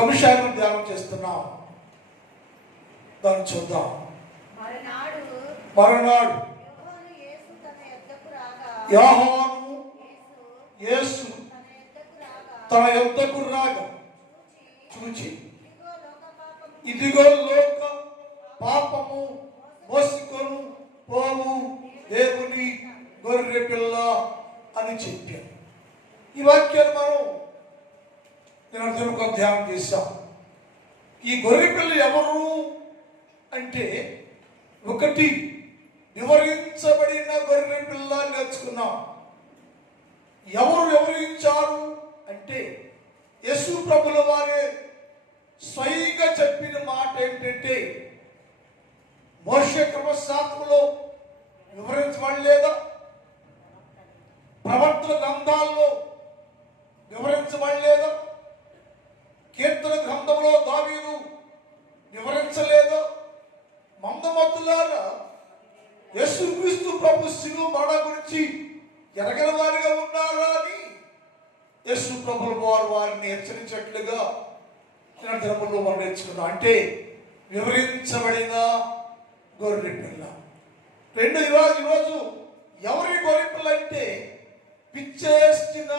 అంశాన్ని ధ్యానం చేస్తున్నాం. దాన్ని చూద్దాం. మరునాడు యోహాను యేసు తన యొద్దకు రాగా చూచి, ఇదిగో లోక పాపము మోసుకొని పోవు దేవుని గొర్రె పిల్ల అని చెప్పారు. ఈ వాక్యాన్ని మనం నేను ధ్యానం చేశాం. ఈ గొర్రె పిల్ల ఎవరు అంటే, ఒకటి వివరించబడిన గొర్రె పిల్ల నేర్చుకున్నాం. ఎవరు వివరించారు అంటే, యేసు ప్రభుల వారే స్వయంగా చెప్పిన మాట ఏంటంటే, మోషే క్రమశాస్త్రంలో వివరించబడలేదా, ప్రవర్తన గ్రంథాల్లో వివరించబడలేదా, కీర్తన గ్రంథంలో దావీదు వివరించలేదు. మందమద్దులారా యేసుక్రీస్తు ప్రభు శిలువ మరణ గురించి ఎరగని వారిగా ఉన్నారా అని యేసు ప్రభుల వారు వారిని హెచ్చరించినట్లుగా దినములో మనం నేర్చుకున్నాం. అంటే వివరించబడిన గొర్రె పిల్ల. రెండు ఈరోజు ఎవరి గొర్రె పిల్ల అంటే, విచ్చేసిన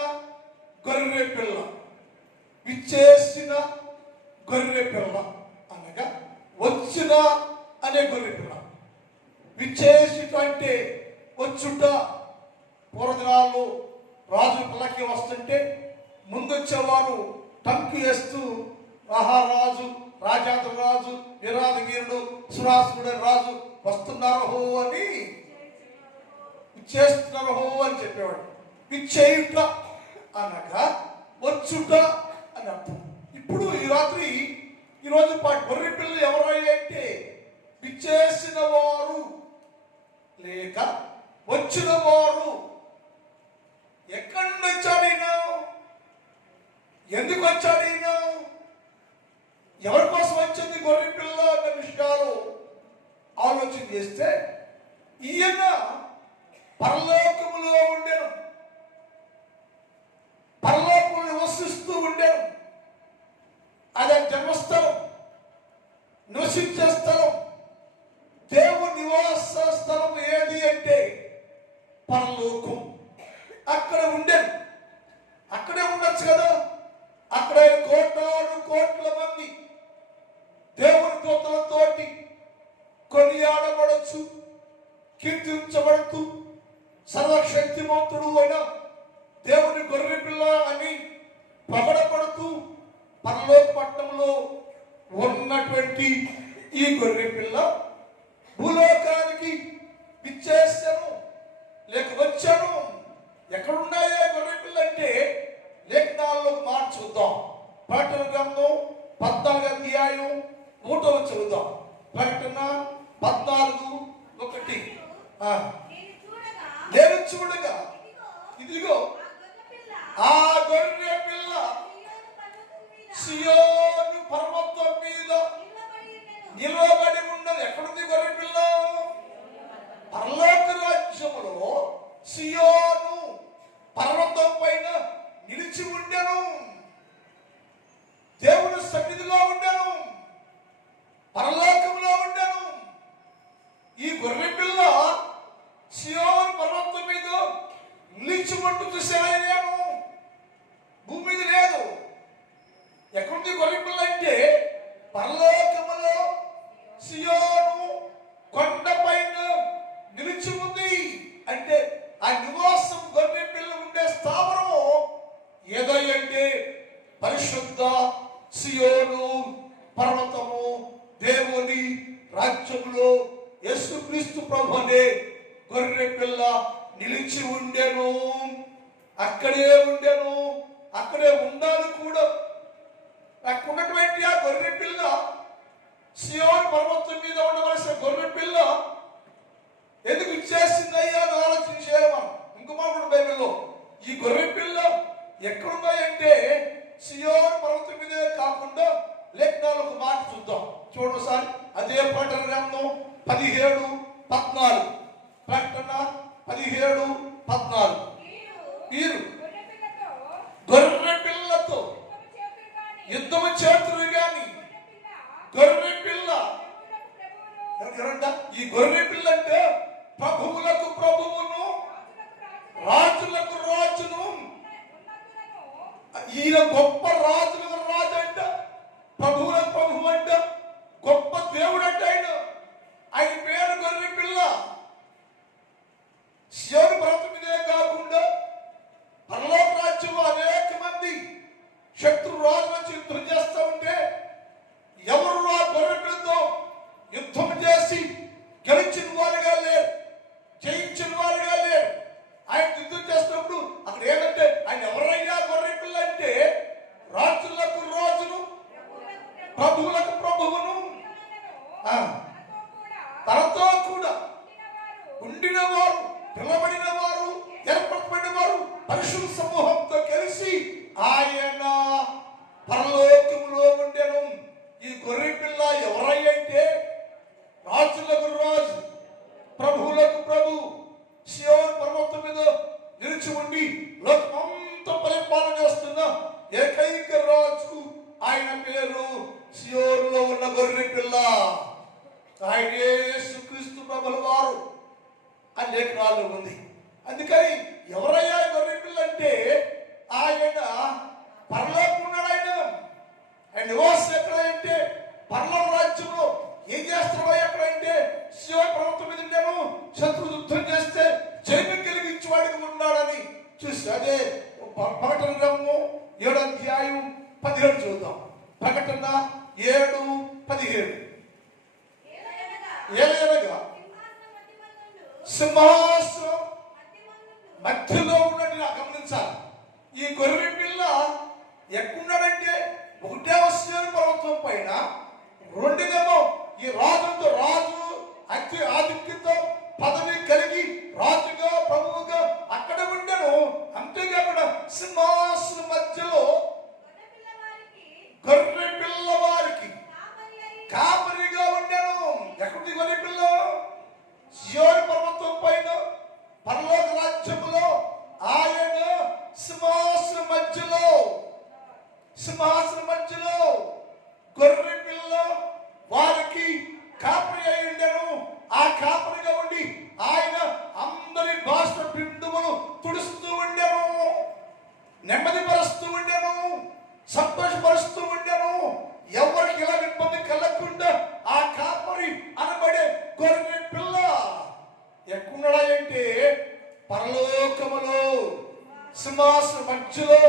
గొర్రె పిల్ల. విచ్చేసిన గొర్రె పిల్ల అనగా వచ్చిన అనే గొర్రె పిల్ల. విచ్చేసిట అంటే వచ్చుట. పూర్వదినాల్లో రాజు పిల్లకి వస్తుంటే ముందొచ్చేవారు టంకి వేస్తూ, మహారాజు, రాజాది రాజు, వీరాది వీరుడు, సురాసుడు రాజు వస్తున్నారు హో అని, విచ్చేస్తున్నారు హో అని చెప్పేవాడు. విచ్చేయుట అనగా వచ్చుట అని అర్థం. ఇప్పుడు ఈరోజు గొర్రె పిల్ల ఎవరయ్యా అంటే, విచ్చేసిన వారు లేక వచ్చిన వారు. ఎక్కడి నుండి వచ్చాడు ఈయన? ఎందుకు వచ్చాడు ఈయన? ఎవరి కోసం వచ్చింది గొర్రె పిల్ల అన్న విషయాలు ఆలోచన చేస్తే, ఈయన పరలోకములో ఉండెను, పరలోకములు నివసిస్తూ ఉండెను. అదే జన్మస్థలం, నివసించే స్థలం, దేవుని నివాస స్థలం ఏది అంటే పరలోకం. అక్కడ ఉండేది. అక్కడే ఉండొచ్చు కదా. అక్కడ కోటాను కోట్ల మంది దేవుని దూతలతోటి కొనియాడబడచ్చు, కీర్తించబడుతూ, సర్వశక్తిమంతుడు అయిన దేవుని గొర్రె పిల్ల అని పొగడబడుతూ పరలోక పట్టణంలో ఉన్నటువంటి ఈ గొర్రె పిల్ల భూలోకానికి విచ్చేసాను లేక వచ్చాను. ఎక్కడున్నాయే గొర్రె పిల్ల అంటే, లేఖనాల్లో మాట చూద్దాం. ప్రకటన గ్రంథం 14వ అధ్యాయం 3వ చదువుదాం. ప్రకటన 14:1. నేను చూడగా ఇదిగో ఆ గొర్రె పిల్ల సియోను పర్వతం మీద నిలబడి ఉన్నది. ఎక్కడుంది గొర్రె పిల్ల? పరలోక రాజ్యములో సియోను పర్వతం పైన నిలిచి ఉండెను. దేవుని సన్నిధిలో ఉండెను, పరలోకంలో ఉండెను. ఈ గొర్రె పిల్ల సియోను పర్వతం మీద నిలిచి ఉంటూ చూసాను. భూమి మీద లేదు. ఎక్కడుంది గొర్రె పిల్ల అంటే, పరలోకములో సియోను కొండ పైన నిలిచి ఉంది. అంటే ఆ నివాసం గొర్రె పిల్ల ఉండే స్థావరము ఏదో అంటే పరిశుద్ధ సియోను పర్వతము, దేవుని రాజ్యములో యేసుక్రీస్తు ప్రభు అనే గొర్రె పిల్ల నిలిచి ఉండెను. అక్కడే ఉండెను, అక్కడే ఉండాలి కూడా. అక్కడ ఉన్నటువంటి ఆ గొర్రె పిల్ల, సియోను పర్వతం మీద ఉండవలసిన గొర్రె పిల్ల ఎందుకు ఇచ్చేసిందయ్యా అని ఆలోచించారు మనం. ఇంకో మాట బైబిల్లో ఈ గొర్రె పిల్ల ఎక్కడున్నాయంటే సియోను పర్వతం మీదే కాకుండా లేఖనాలు ఒక మాట చూద్దాం. చూడండి సార్, అదే ప్రకటన గ్రంథం 17:14. ప్రకటన 17:14. వీరు గొర్రె పిల్లతో యుద్ధము చేతులు గాని గొర్రె పిల్ల. ఈ గొర్రె పిల్ల అంటే ప్రభువులకు ప్రభువును రాజులకు రాజును. ఈయన గొప్ప రాజులకు రాజు అంట, ప్రభువులకు ప్రభువు అంట, గొప్ప దేవుడు అంట ఆయన పేరు గొర్రె పిల్ల. శివుని పర్వతం మీదే కాకుండా పరలోక రాజ్యంలో అనేక మంది శత్రు రాజుల నుంచి యుద్ధం చేస్తూ ఉంటే ఎవరు ఆ గొర్రె పిల్లతో యుద్ధం చేసి గెలిచిన వారుగా లేరు, జయించిన వారుగా లేరు. ఆయన యుద్ధం చేసినప్పుడు అక్కడ ఏమంటే ఆయన ఎవరైనా గొర్రె పిల్ల అంటే రాజులకు రాజును ప్రభువులకు ప్రభువును తనతో కూడా ఉండిన వారు, పిలవబడిన వారు, ఏర్పడబడిన వారు పరిశుద్ధ సమూహంతో కలిసి ఆయన పరలోకములో ఉండెను. ఈ గొర్రె పిల్ల ఎవరంటే రాజులకు రాజు ప్రభువులకు ప్రభు సియోను పర్వతం మీద నిలిచి ఉండి లోకమంతా పరిపాలన చేస్తున్న ఏకైక రాజు. ఆయన పేరు సియోనులో ఉన్న గొర్రె పిల్ల. ఆయన యేసుక్రీస్తు ప్రభుల వారు అని లేఖనాల్లో ఉంది. అందుకని ఎవరయ్యా గొర్రె పిల్ల అంటే ఆయన పరలోకం ఉన్నాడు. ఆయన నివాసం ఎక్కడంటే పరలోక రాజ్యంలో. ఏం చేస్తున్నాడో ఎక్కడంటే సియోను పర్వతం మీద ఉండేను, శత్రు యుద్ధం చేస్తే జయము కలిగించేవాడికి ఉన్నాడని చూసి అదే ప్రకటన గ్రంథము 7వ అధ్యాయం 17 చూద్దాం. ప్రకటన 7:17. ఏలయనగా సింహాసనం మధ్యలో ఉన్నట్టు గమనించాలి. ఈ గొర్రె పిల్ల ఎక్కడున్నాడంటే ఒకటేమో సియోను పర్వతం పైన, రెండేమో ఈ రాజుతో రాజు ఆధిక్యతో పదవి కలిగి రాజుగా ప్రభువుగా అక్కడ ఉండను. అంతేకాకుండా సింహాసనం మధ్యలో గొర్రె పిల్ల వారికి కాపరిగా ఉండను. ఎక్కడి గొర్రె పిల్ల? సియోను పర్వతం పైన పరలోక రాజ్యములో ఆయన సింహాసనం మధ్యలో గొర్రె పిల్ల వారికి కాపరి అయి ఉండెను. ఆ కాపరిగా ఉండి ఆయన అందరి భాష బిందువులు తుడుస్తూ ఉండెను, నెమ్మదిపరుస్తూ ఉండెను, సంతోషపరుస్తూ ఉండెను. ఎవరికి ఇలా ఇబ్బంది కలగకుండా ఆ కాపరి అనబడే గొర్రె పిల్ల ఎక్కడున్నాడంటే పరలోకములో సింహాసనం మధ్యలో,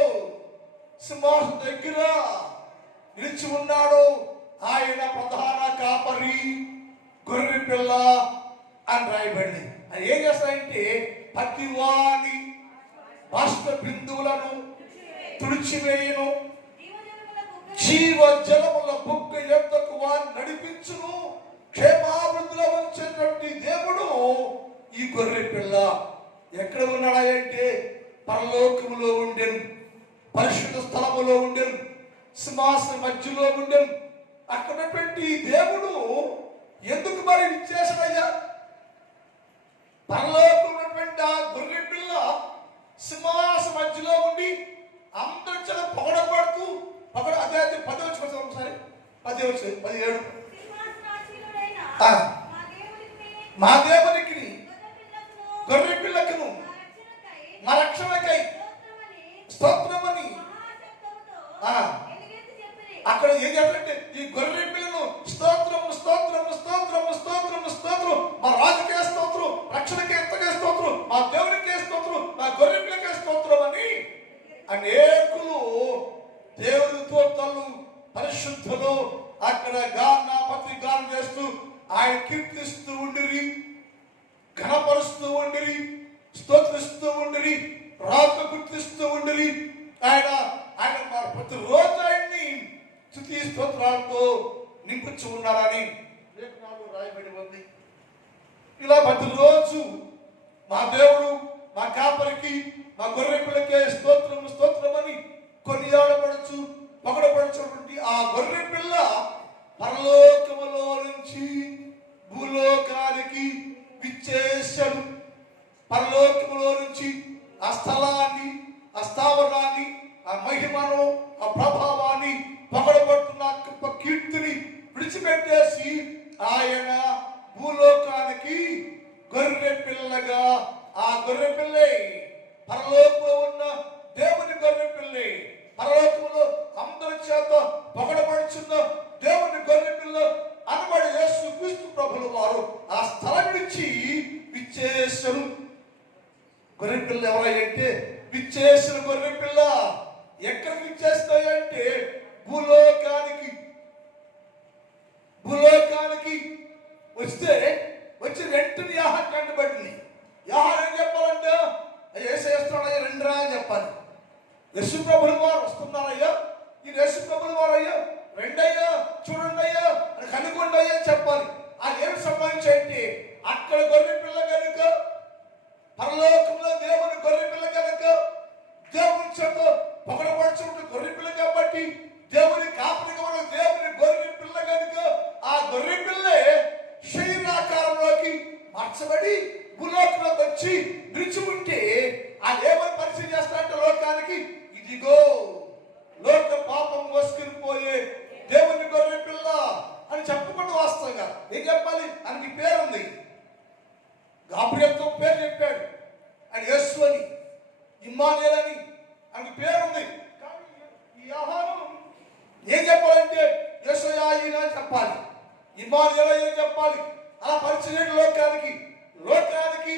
సింహాసనం దగ్గర నిలిచి ఉన్నాడు. ఆయన ప్రధాన కాపరి గొర్రె పిల్ల అని రాయబడింది. అది ఏం చేస్తాడంటే ప్రతివాని బాష్ప బిందువులను తుడిచివేయను, జీవ జలముల బుగ్గ యొద్దకు వారిని నడిపించును, క్షేమాభివృద్ధిలో వచ్చేటువంటి దేవుడు ఈ గొర్రె పిల్ల. ఎక్కడ ఉన్నాడంటే పరలోకములో ఉండెను, పరిశుద్ధ స్థలములో ఉండెను, సింహాసనం మధ్యలో ఉండెను. అక్కడ పెట్టి దేవుడు ఎందుకు మరి ఇచ్చేసాడయ్యా? పరలోకం ఉన్నటువంటి ఆ గొర్రె పిల్ల సింహాసనం మధ్యలో ఉండి అందరూ చాలా పొగడబడుతూ అదే 10 వచ్చి ఒకసారి 17 మా దేవునికి గొర్రె పిల్లకును మా రక్షణకై స్తోత్రమని. అక్కడ ఏం చేస్తారంటే ఈ గొర్రె పిల్లను స్తోత్రము స్తోత్రము స్తోత్రము స్తోత్రము స్తోత్రం, మా రాజుకే స్తోత్రం, రక్షణకే ఎంతకే స్తోత్రం, మా దేవునికే స్తోత్రం, మా గొర్రె పిల్లకే స్తోత్రం అని అనేకులు దేవుని దూతలు పరిశుద్ధులు అక్కడ గానం చేస్తూ ఆయన కీర్తిస్తూ ఉండిరి, ఘనపరుస్తూ ఉండిరి, స్తోత్రిస్తూ ఉండిరి, రాజు గుర్తిస్తూ ఉండిరి. ఆయన ప్రతిరోజు ఆయన్ని స్తుతి స్తోత్రాలతో నింపుచు ఉన్నారని లేఖనాలు రాయబడి ఉంది. ఇలా ప్రతిరోజు మా దేవుడు మా కాపరికి మా గొర్రె పిల్లకే స్తోత్రం అని కొనియాడబడుచు పొగడబడుచున్నటువంటి ఆ గొర్రె పిల్ల పరలోకములో నుంచి భూలోకానికి విచ్చేశాడు. పరలోకములో నుంచి ఆ స్థలాన్ని, ఆ స్థావరాన్ని, ఆ మహిమను, ఆ ప్రభావాన్ని పొగడబడుతున్న గొప్ప కీర్తిని విడిచిపెట్టేసి ఆయన భూలోకానికి గొర్రె పిల్లగా, ఆ గొర్రె పిల్లే పరలోకంలో ఉన్న దేవుని గొర్రె పిల్లే, పరలోకంలో అందరి చేత పొగడబడుచున్న దేవుని గొర్రె పిల్ల అనబడి యేసు క్రీస్తు ప్రభుల వారు ఆ స్థలం నుంచి విచ్చేసను. గొర్రె పిల్ల ఎవరంటే విచ్చేసిన గొర్రె పిల్ల. ఎక్కడికి విచ్చేస్తాయంటే భూలోకానికి. భూలోకానికి వచ్చి వెంటనే యాహారు కంటబడింది. యాహారు ఏం చెప్పాలంటే ఏసేస్తున్నాడయ్యా రెండురా అని చెప్పాలి. యేసు ప్రభుల వారు వస్తున్నారయ్యా, ఈ యేసు ప్రభుల వారు అయ్యా రెండయ్యా చూడండి అయ్యా అని కనుగొండి అయ్యా అని చెప్పాలి. అది ఏమి సంబంధించి అక్కడ గొర్రె పిల్ల కనుక, పరలోకంలో దేవుని గొర్రె పిల్ల కనుక, దేవుని చేత పొగడబడుచుకుంటే గొర్రె పిల్ల కాబట్టి, దేవుని కాపునిగా ఉన్న దేవుని గొర్రె పిల్ల కనుక, ఆ గొర్రె పిల్లే శరీరాకారంలోకి మార్చబడి భూలోకంలోకి వచ్చి నిలిచి ఉంటే అది ఏమని పరిచయం చేస్తారంటే లోకానికి, ఇదిగో లోక పాపం మోసుకుని పోయే దేవుని గొర్రె పిల్ల అని చెప్పుకుంటూ వస్తాగా. ఏం చెప్పాలి? ఆయనకి పేరుంది. గాబ్రియల్తో పేరు చెప్పాడు, ఆయన యేసు అని, ఇమ్మానుయేల్ అని ఆయనకి పేరుంది. కానీ ఈ ఆహారం ఏం చెప్పాలంటే యేసయ్యా అని చెప్పాలి, ఇమ్మానుయేల్ ఏం చెప్పాలి. అలా పరిచయం లోకానికి. లోకానికి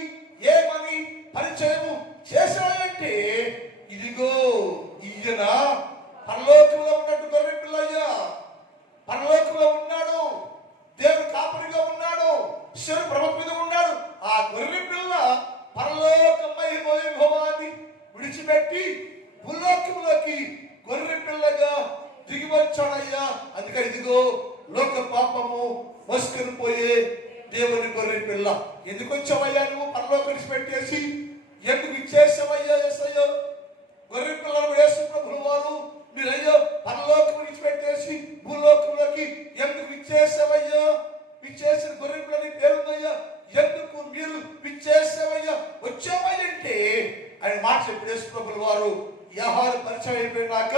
ఏమని పరిచయము చేశాడంటే, ఇదిగో ఈయన పరలోకంలో ఉన్నట్టు గొర్రె పిల్లయ్యా, పరలోకంలో ఉన్నాడు, దేవుడు కాపురిగా ఉన్నాడు, శివుడు ప్రభుత్వం మీద ఉన్నాడు. ఆ గొర్రె పిల్ల పరలోక మహిమ వైభవాన్ని విడిచిపెట్టి భూలోకంలోకి గొర్రె పిల్లగా దిగి వచ్చాడయ్యా. అందుకని ఇదిగో లోక పాపము మోసుకొని పోయే దేవుని గొర్రె పిల్ల. ఎందుకు వచ్చావయ్యా నువ్వు పరలోకం విడిచిపెట్టేసి? ఎందుకు ఇచ్చేసావయ్యా యేసయ్యా? గొర్రె పిల్లలు యేసు ప్రభుల వారు మీరయ్యో పరలోకం విడిచిపెట్టేసి భూలోకంలోకి ఎందుకు విచ్చేసావయ్యా? విచ్చేసిన గొర్రె పిల్లని పేరుందయ్యా, ఎందుకు మీరు విచ్చేసావయ్యా, వచ్చావయ్యంటే ఆయన మాట చెప్పి యేసు ప్రభుల వారు యోహాను పరిచయం అయిపోయినాక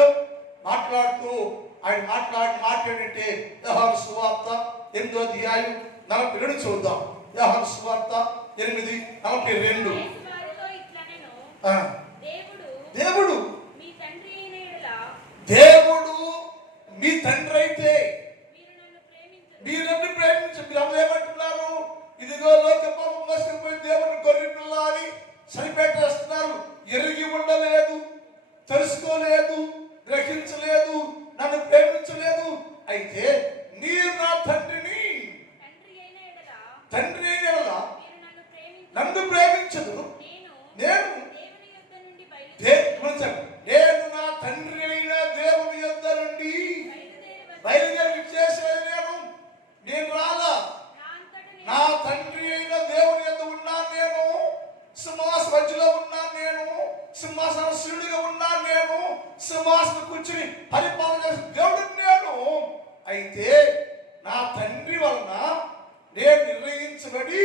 మాట్లాడుతూ ఆయన మాట ఏంటంటే యోహాను సువార్త 8వ అధ్యాయం 42 చూద్దాం. యోహాను సువార్త 8:42. దేవుడు మీ తండ్రి అయితే మీరు నన్ను ప్రేమించండి. మీరు ఏమంటున్నారు? ఇదిగో లోక పాపం మోసుకుపోయి దేవుని గొర్రె పిల్ల అని సరిపెట్టేస్తున్నారు. ఎరిగి ఉండలేదు, తెలుసుకోలేదు, గ్రహించలేదు, నన్ను ప్రేమించలేదు. అయితే మీరు నా తండ్రి అయిన ఎడల నన్ను ప్రేమించదు. నేను నా తండ్రి అయిన దేవుని యొద్ద నుండి బయలుదేరి చేసేది నేను రాలా. నా తండ్రి అయిన దేవుని యొద్ద ఉన్నాను నేను, సింహాసన మధ్యలో ఉన్నాను నేను, సింహాసన శివుడిగా ఉన్నాను నేను, సింహాసనం కూర్చుని పరిపాలన చేసిన దేవుడు నేను. అయితే నా తండ్రి వలన నేను నిర్ణయించబడి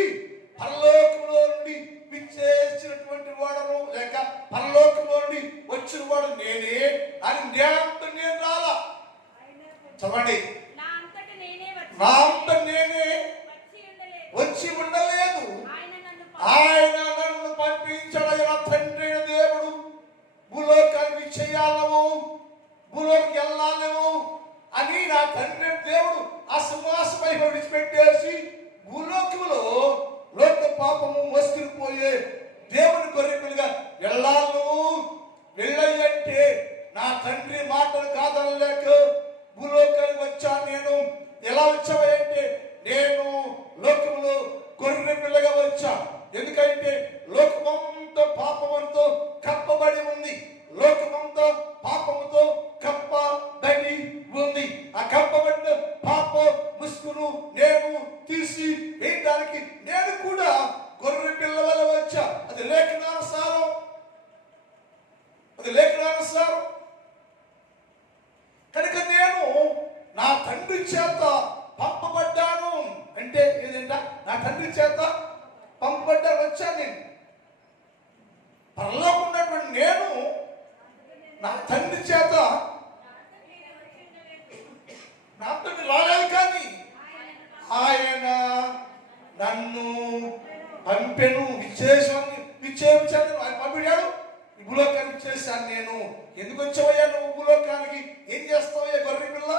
పరలోకంలో నుండి విచ్చేసినటువంటి వాడను, లేక పరలోకంలో నుండి వచ్చిన వాడు నేనే అని నేను రాలా. చదవండి, నా అంత నేనే వచ్చి ఉండలేదు, ఆయన నన్ను పంపించాడు. నా తండ్రి అయిన దేవుడు భూలోకానికి చేయాలము, భూలోకి వెళ్ళాలేము అని నా తండ్రి దేవుడు ఆ సింహాసనపై విడిచిపెట్టేసి భూలోకంలో లోక పాపము మోసుకుని పోయే దేవుని గొర్రెపిల్లగా వెళ్ళాలంటే నా తండ్రి మాటలు కాదనలేక భూలోకానికి వచ్చాను నేను. ఎలా వచ్చావంటే నేను లోకంలో గొర్రె పిల్లగా వచ్చా. ఎందుకంటే లోకమంతా పాపముతో కప్పబడి ఉంది, లోకమంతా పాపముతో కప్పబడి ఉంది. ఆ కప్పబడిన పాప ముసుగును నేను తీసి వేయడానికి నేను కూడా గొర్రె పిల్ల వల్ల వచ్చా. అది లేఖనానుసారం, అది లేఖనానుసారం. కనుక నేను నా తండ్రి చేత పంపబడ్డాను. అంటే ఏదంట? నా తండ్రి చేత పంపబడ్డా వచ్చాను నేను. పరలోకం ఉన్నటువంటి నేను నా తండ్రి చేత పంపెను, విచ్చేయించాను. ఆయన పంపిడాడు, ఈ భూలోకానికి ఇచ్చేసాను నేను. ఎందుకు వచ్చావయ్యా నువ్వు భూలోకానికి? ఏం చేస్తావయ్యా గొర్రె పిల్ల?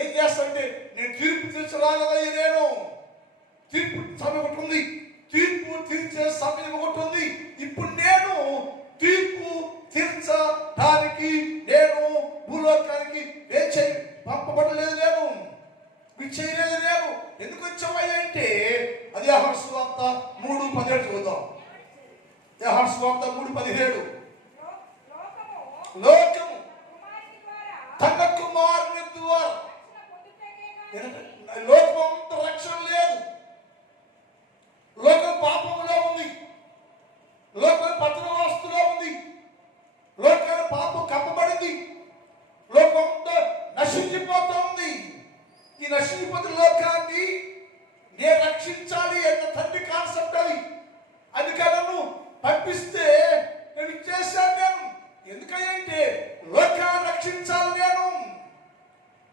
ఏం చేస్తావంటే, నేను తీర్పు తీర్చరాగదయ్యా. నేను తీర్పు సమయం ఒకటి ఉంది, తీర్పు తీర్చే సమయం ఒకటి ఉంది. ఇప్పుడు నేను తీర్పు తీర్చడానికి నేను భూలోకానికి పంపబడలేదు, నేను విచ్చేయలేదు. నేను ఎందుకు వచ్చావయ్యా అంటే, అది యోహాను సువార్త 3:17 చూద్దాం. యోహాను సువార్త 3:17. లోకము తన కుమారుని ద్వారా, లోకం అంత రక్షణ లేదు. లోకం పాపంలో ఉంది, లోకం పతనవాస్తులో ఉంది, లోకం పాపం కప్పబడింది, లోకం అంతా నశించిపోతూ ఉంది. ఈ నశించిపోతున్న లోకాన్ని నేను రక్షించాలి అన్న తండ్రి కాన్సెప్ట్ అది. అందుకని నన్ను పంపిస్తే నేను ఇచ్చేసాను. నేను ఎందుకంటే లోకాన్ని రక్షించాలి, నేను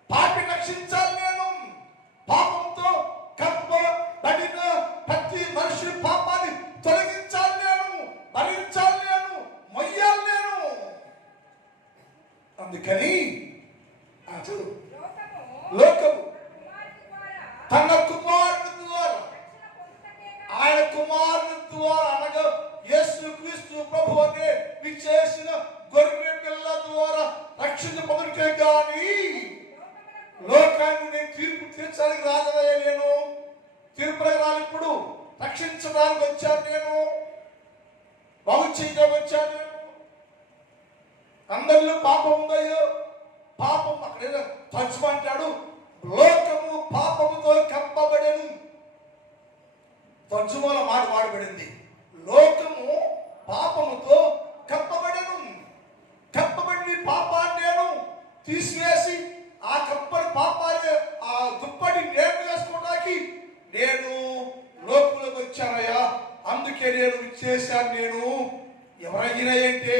పాపిని రక్షించాలి, నేను పాపంతో కప్పబడిన ప్రతి మనిషి పాపాన్ని తొలగించాలి, నేను భరించాలి, నేను మొయ్యాలి, నేను. అందుకని లోకము తన కుమారుని ద్వారా, ఆయన కుమారుని ద్వారా అనగా యేసుక్రీస్తు ప్రభు అనే విచ్చేసిన గొర్రె పిల్ల ద్వారా రక్షణ పొందుటే గాని లోకాన్ని నేను తీర్పు తీర్చడానికి రాగలయ్యా. నేను తీర్పులకు రాలి, ఇప్పుడు రక్షించడానికి వచ్చాను, నేను బాగు చేయడానికి వచ్చాను. నేను అందరిలో పాపం ఉందయ్యో, పాపం అక్కడ తచ్చుమంటాడు, లోకము పాపముతో కప్పబడెను. తజ్జుమల మాట వాడబడింది. లోకము పాపముతో కప్పబడెను. కప్పబడిన పాపాన్ని నేను తీసివేసి ఆ కప్పని పాపాన్ని, ఆ దుప్పటి నేను వేసుకోవడానికి నేను లోకంలోకి వచ్చానయ్యా. అందుకే నేను ఇచ్చేసాను. నేను ఎవరైనా అంటే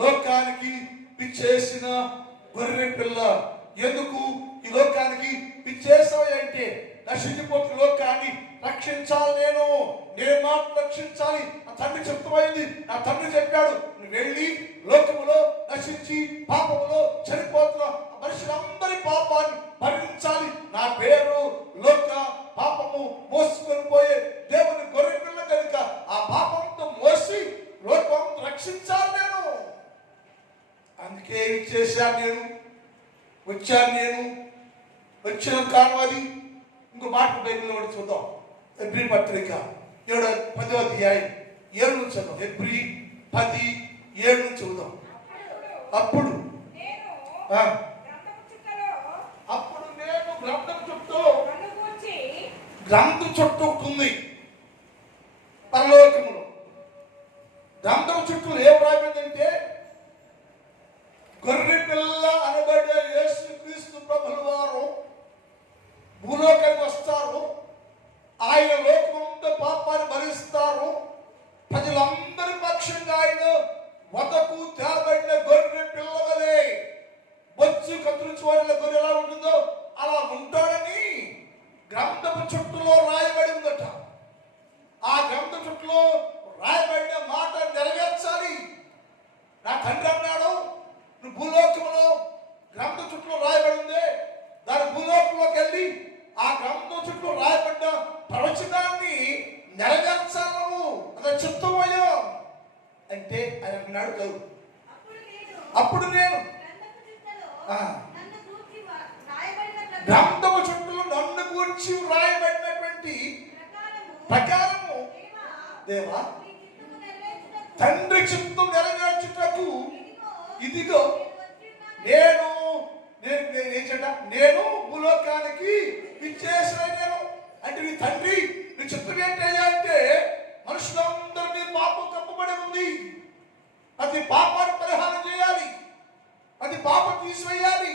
లోకానికి పిచ్చేసిన గొర్రె పిల్ల. ఎందుకు ఈ లోకానికి పిచ్చేసావు అంటే, నశించిపోతున్న లోకాన్ని రక్షించాలి, నేను మాత్రం రక్షించాలి. నా తండ్రి చెప్తామైంది. నా తండ్రి చెప్పాడు, నువ్వు వెళ్ళి లోకములో నశించి పాపములో చనిపోతున్న మనుషులందరి పాపాన్ని భరించాలి. నా పేరు లోక పాపము మోసుకొని పోయే దేవుని గొర్రె పిల్ల కనుక ఆ పాపంతో మోసి లోకం రక్షించాలి నేను. అందుకే చేశాను, నేను వచ్చాను. నేను వచ్చిన కారణం అది. ఇంకో మాట బైబిల్లో కూడా చూద్దాం. హెబ్రీ పత్రిక 10వ అధ్యాయం 7 నుంచి చదువు. హెబ్రీ 10:7 నుంచి చదువుదాం. అప్పుడు నేను గ్రంథం చుట్టూ ఉంది పరలోకములో. గ్రంథం చుట్టూ ఏం రాబడిందంటే, గొర్రె పిల్ల అనబడే యేసుక్రీస్తు ప్రభుల వారు భూలోకానికి వస్తారు. ఆయన లోకమంతా పాపాన్ని భరిస్తారు. ప్రజలందరి పక్షంగా ఆయన వదకు తేబడిన గొర్రె పిల్లవలే, బొచ్చు కత్తిరించుకోవాల గొర్రె ఎలా ఉంటుందో అలా ఉంటాడని గ్రంథపు చుట్టూలో రాయబడి ఉందట. ఆ గ్రంథ చుట్టూలో రాయబడిన మాట నెరవేర్చాలి. నా తండ్రి అన్నాడు, నువ్వు భూలోకంలో గ్రంథ చుట్టూ రాయబడి ఉంది, దాని భూలోకంలోకి వెళ్ళి ఆ గ్రంథం చుట్టూ రాయబడ్డ ప్రవచనాన్ని నెరవేర్చాలి నువ్వు. అది చిత్తమయ్యో అంటే ఆయన అన్నాడు కాదు. అప్పుడు నేను గ్రంథము చుట్టూ నన్ను గూర్చి రాయబడినటువంటి ప్రకారము దేవా తండ్రి చిత్తం నెరవేర్చుటకు ఇదిగో నేను భూలోకానికి ఇచ్చేసిన. నేను అంటే నీ తండ్రి నీ చిత్తం ఏంటయ్యా అంటే, మనుషులందరినీ పాపం కప్పబడి ఉంది. అది పాపాన్ని పరిహారం చేయాలి, అది పాపం తీసివేయాలి,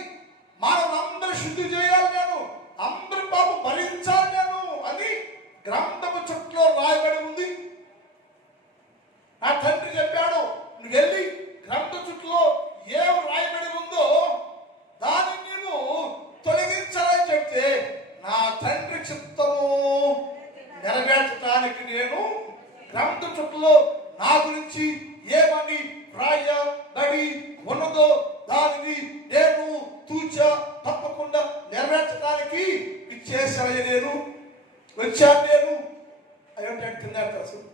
మానవులందరూ శుద్ధి చేయాలి, నేను అందరి పాపం భరించాలి నేను అని గ్రంథము చుట్టూ రాయబడి ఉంది. నా తండ్రి చెప్పాడు, నువ్వు వెళ్ళి గ్రంథ చుట్టూ ఏం రాయబడి ఉందో దాన్ని నీవు తొలగించాలని చెప్తే, నా తండ్రి చిత్తము నెరవేర్చడానికి నేను విచ్చేసానయ్యా నేను, వచ్చాను నేను అయ్యంటే తిన్నారు అసలు.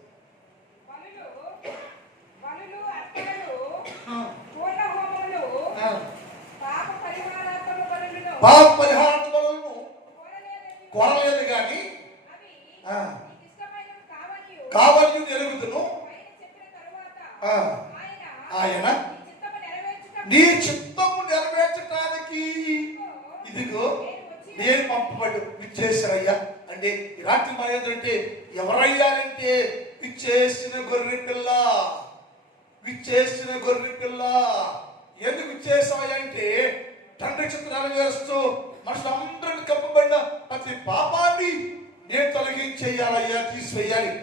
పాప పరిహారార్థములను కోరలేదు కానీ కావలి ఎరుగుదును. ఆయన నీ చిత్తము నెరవేర్చడానికి ఇదిగో నేను పంపబడి విచ్చేసానయ్యా అంటే ఈ రాత్రి మన ఏంటంటే ఎవరయ్యా అంటే విచ్చేసిన గొర్రె పిల్ల, విచ్చేసిన గొర్రె పిల్ల. ఎందుకు విచ్చేసావయ్యా అంటే తండ్రి చిత్తం నెరవేరుస్తూ మనుషులందరిని కప్పబడిన ప్రతి పాపాన్ని నేను తొలగించేయాలయ్యా, తీసివేయాలి.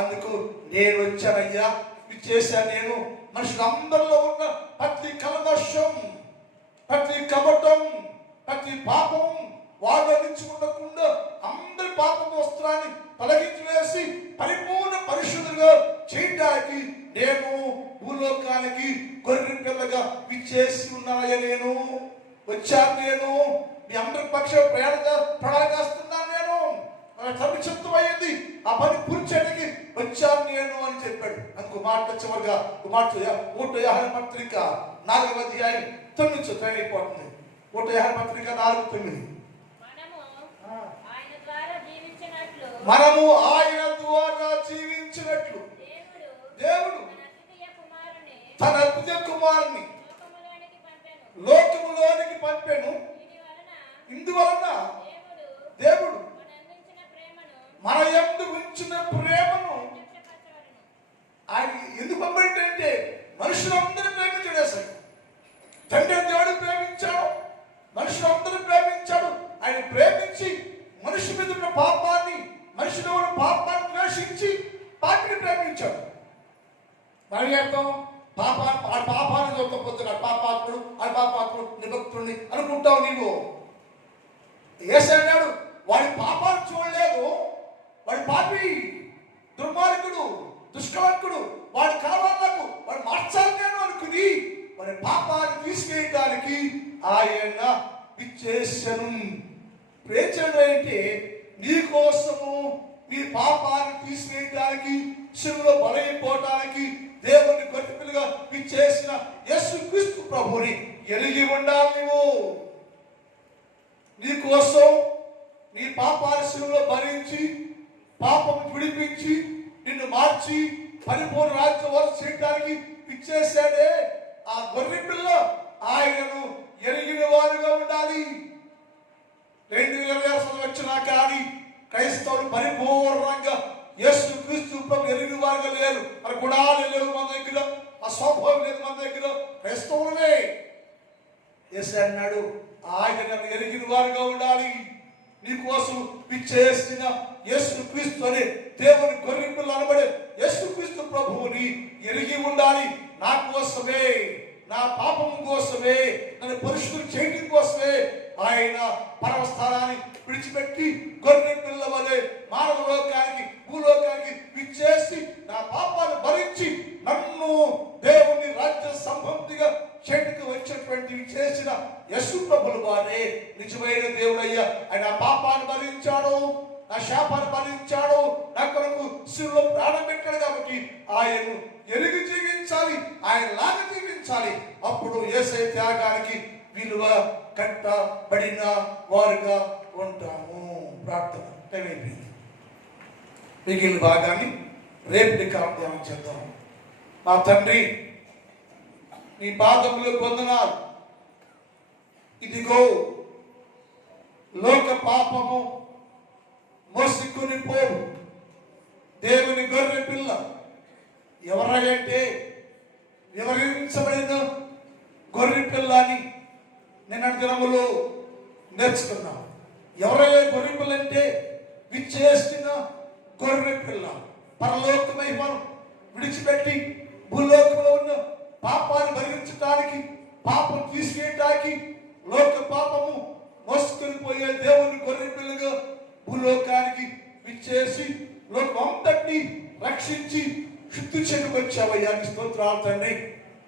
అందుకు నేను వచ్చానయ్యా, విచ్చేసాను నేను. మనుషులందరిలో ఉన్న ప్రతి కల్మషం, ప్రతి కపటం, ప్రతి పాపం వాళ్ళ నుంచి ఉండకుండా అందరి పాపం వస్త్రాన్ని తొలగించి వేసి పరిపూర్ణ పరిశుద్ధులుగా చేయడానికి నేను భూలోకానికి గొర్రె పిల్లగా విచ్చేసి ఉన్నానయ్యా. నేను వచ్చాను, నేను మీ అందరి పక్ష ప్రణాళిస్తున్నాను. నేను సమిచిత్తమైంది ఆ పని పూర్తి చేయడానికి వచ్చాను నేను అని చెప్పాడు. అందుకు మాట చివరిగా యోహాను పత్రిక 4వ అధ్యాయం 9 టైం అయిపోతుంది. యోహాను పత్రిక 4:9 మనము ఆయన ద్వారా జీవించినట్లు దేవుడు తన అద్భుత కుమారుని లోకములోనికి పంపెను. ఇందువలన దేవుడు మన యందు ఉంచిన ప్రేమను ఆయన ఎందుకు పంపేంటంటే మనుషులందరూ ప్రేమించాడు. అసలు తండ్రి దేవుడు ప్రేమించాడు, మనుషులందరూ ప్రేమించాడు. ఆయన ప్రేమించి మనిషి మీద ఉన్న పాపాన్ని, మనిషిలో ఉన్న పాపాన్ని ద్వేషించి పాపిని ప్రేమించాడు. మరి అర్థం పాపాన్ని చూడకపోతున్నాడు, పాపాత్ముడు అది పాపాత్ముడు నిభక్తుడిని అనుకుంటావు నీవు. యేసయ్య వాడి పాపాన్ని చూడలేదు, వాడి పాపి, దుర్మార్గుడు, దుష్కలంకుడు, వాడి కావాలకు వాడు మార్చాలి నేను అనుకుని వాడి పాపాన్ని తీసివేయడానికి ఆయన విచ్చేసను. ప్రేచడు అంటే నీ కోసము మీ పాపాన్ని తీసివేయడానికి, శిలువలో బలైపోవడానికి దేవుని గొర్రెపిల్లగా విచ్చేసిన యేసుక్రీస్తు ప్రభుని ఎరిగి ఉండాలి. నువ్వు నీ కోసం నీ పాపాన్ని శిలువలో భరించి పాపం విడిపించి నిన్ను మార్చి పరిపూర్ణ రాజ్యం వరకు చేయడానికి విచ్చేసాడే ఆ గొర్రె పిల్ల. ఆయనను ఎరిగిన వారుగా ఉండాలి. 2026 వచ్చినా కానీ క్రైస్తవులు పరిపూర్ణంగా యేసుక్రీస్తు ప్రభు ఎరిగిన వారుగా లేరు. మరి గుణాలు లేవు మన దగ్గర, ఆ స్వభావం లేదు మన దగ్గర. క్రైస్తవులమే యేసయ్య అన్నాడు ఆయన ఎరిగిన వారుగా ఉండాలి. నీకోసం విచ్చేసిన యేసుక్రీస్తు అనే దేవుని గొర్రె పిల్ల అనబడే యేసుక్రీస్తు ప్రభువుని ఎరిగి ఉండాలి. నా కోసమే, నా పాపం కోసమే, నన్ను పరిశుద్ధం చేయడం కోసమే ఆయన పరమస్థానాన్ని విడిచిపెట్టి గొర్రె పిల్ల వలె మానవ లోకానికి, భూలోకానికి విచ్చేసి నా పాపాన్ని భరించి నన్ను దేవుని రాజ్య సంబంధిగా చెట్టుకు వచ్చినటువంటి చేసిన యేసు ప్రభుల వారే నిజమైన దేవుడయ్యా. ఆయన పాపాన్ని భరించాడు, నా శాపాన్ని భరించాడు, నా కొరకు శిలువలో ప్రాణం పెట్టాడు. కాబట్టి ఆయన్ను ఎరిగి జీవించాలి, ఆయన లాగా జీవించాలి. అప్పుడు యేసయ్య త్యాగానికి విలువ కట్టబడిన వారుగా ఉంటాము. ప్రార్థన అయిపోయింది. మిగిలిన భాగాన్ని రేపటి కాలం ధ్యానం చేద్దాం. మా తండ్రి నీ పాదములు పొందనాలు. ఇదిగో లోక పాపము మోసుకుని పోవు దేవుని గొర్రె పిల్ల ఎవరంటే వివరించబడిన గొర్రె పిల్ల అని నిన్నటి దినములో నేర్చుకున్నాం. ఎవరయ్యే గొర్రె పిల్ల అంటే విచ్చేసిన గొర్రె పిల్ల. పరలోక మహిమను విడిచిపెట్టి భూలోకంలో ఉన్న పాపాన్ని భరించడానికి, పాపం తీసుకెళ్ళడానికి, లోక పాపము మోసుకొని పోయే దేవుని గొర్రె పిల్లగా భూలోకానికి విచ్చేసి లోకం అంతటిని రక్షించి శుద్ధి చెట్టుకొచ్చావయ్యా. స్తోత్రాలు తండ్రి.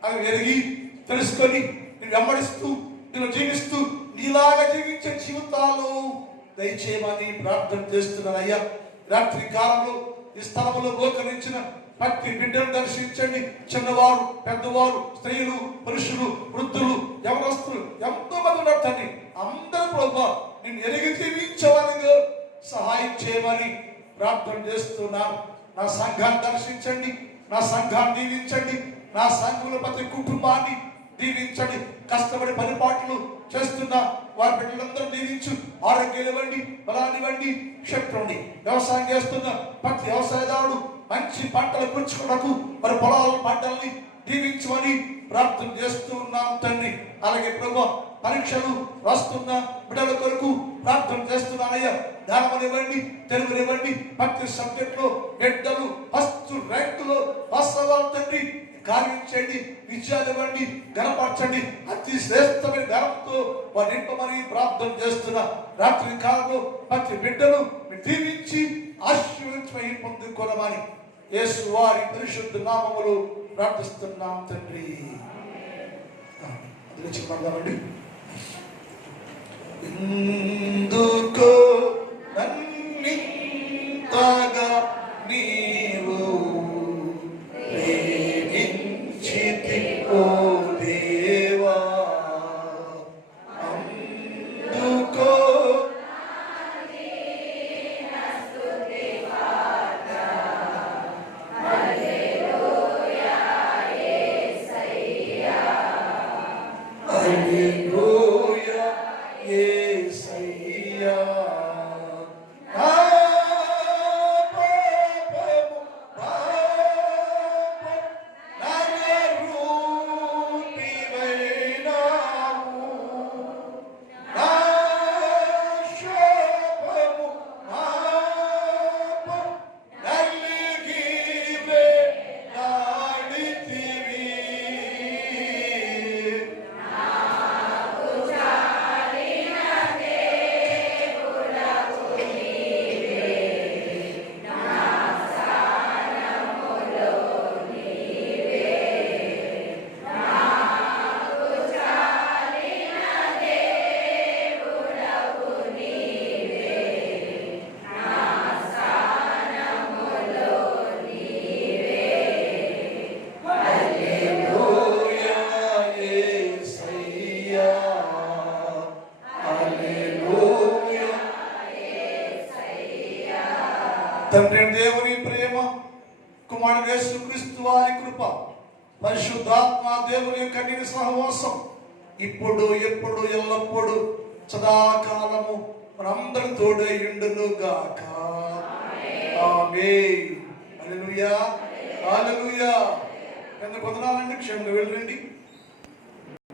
అవి ఎరిగి తెలుసుకొని నేను వెంబడిస్తూ, నేను జీవిస్తూ నీలాగా జీవించే జీవితాలు దయచేయమని ప్రార్థన చేస్తున్నాను అయ్యా. రాత్రి కాలంలో ఈ స్థలంలో మోకరించిన ప్రతి బిడ్డను దర్శించండి. చిన్నవారు, పెద్దవారు, స్త్రీలు, పురుషులు, వృద్ధులు, యవనస్తులు ఎంతో మంది ఉన్నారు తండ్రి. అందరూ ప్రభు నేను ఎరిగి జీవించవాలిగా సహాయం చేయమని ప్రార్థన చేస్తున్నాను. నా సంఘాన్ని దర్శించండి, నా సంఘాన్ని దీవించండి, నా సంఘంలో ప్రతి కుటుంబాన్ని దీవించండి. కష్టపడి పనిపాట్లు చేస్తున్న వారి బిడ్డలందరూ దీవించు. ఆరోగ్యం ఇవ్వండి, బలాన్ని ఇవ్వండి, శక్తి ఉండి. వ్యవసాయం చేస్తున్న ప్రతి వ్యవసాయదారుడు మంచి పంటలు కూర్చుకున్నకు మరి పొలాల పంటల్ని దీవించమని ప్రార్థన చేస్తూ ఉన్నాం తండ్రి. అలాగే ప్రభు పరీక్షలు రాస్తున్న బిడ్డల కొరకు ప్రార్థన చేస్తున్నానయ్యా. జ్ఞానమునివ్వండి, తెలుగునివ్వండి. ప్రతి సబ్జెక్టులో బిడ్డలు ఫస్ట్ ర్యాంకులో పాస్ అవ్వాలి తండ్రి. కార్యం చేయండి, విజయాలు ఇవ్వండి, గణపరచండి. అతి శ్రేష్టమైన గణంతో వారి నింపమని ప్రార్థన చేస్తున్నా. రాత్రి కాలంలో ప్రతి బిడ్డను దీవించి ఆశీర్వదించి పొందుకోనమని యేసు వారి పరిశుద్ధ నామములో ప్రార్థిస్తున్నాం తండ్రి. చెప్పండి. ఎందుకో నన్నింతగా నీవు ప్రేమించితి ఓ దేవా, అందుకో హల్లెలూయా యేసయ్యా. తండ్రి దేవుని ప్రేమ, కుమారుడు యేసుక్రీస్తు వారి కృప, పరిశుద్ధాత్మ దేవుని యొక్క నిత్య సహవాసం ఇప్పుడు ఎప్పుడు ఎల్లప్పుడు సదాకాలము మనందరి తోడై ఉండును గాక. ఆమేన్. హల్లెలూయా, హల్లెలూయా. ఎందుకు వందనాలండి, క్షేమంగా వెళ్ళండి.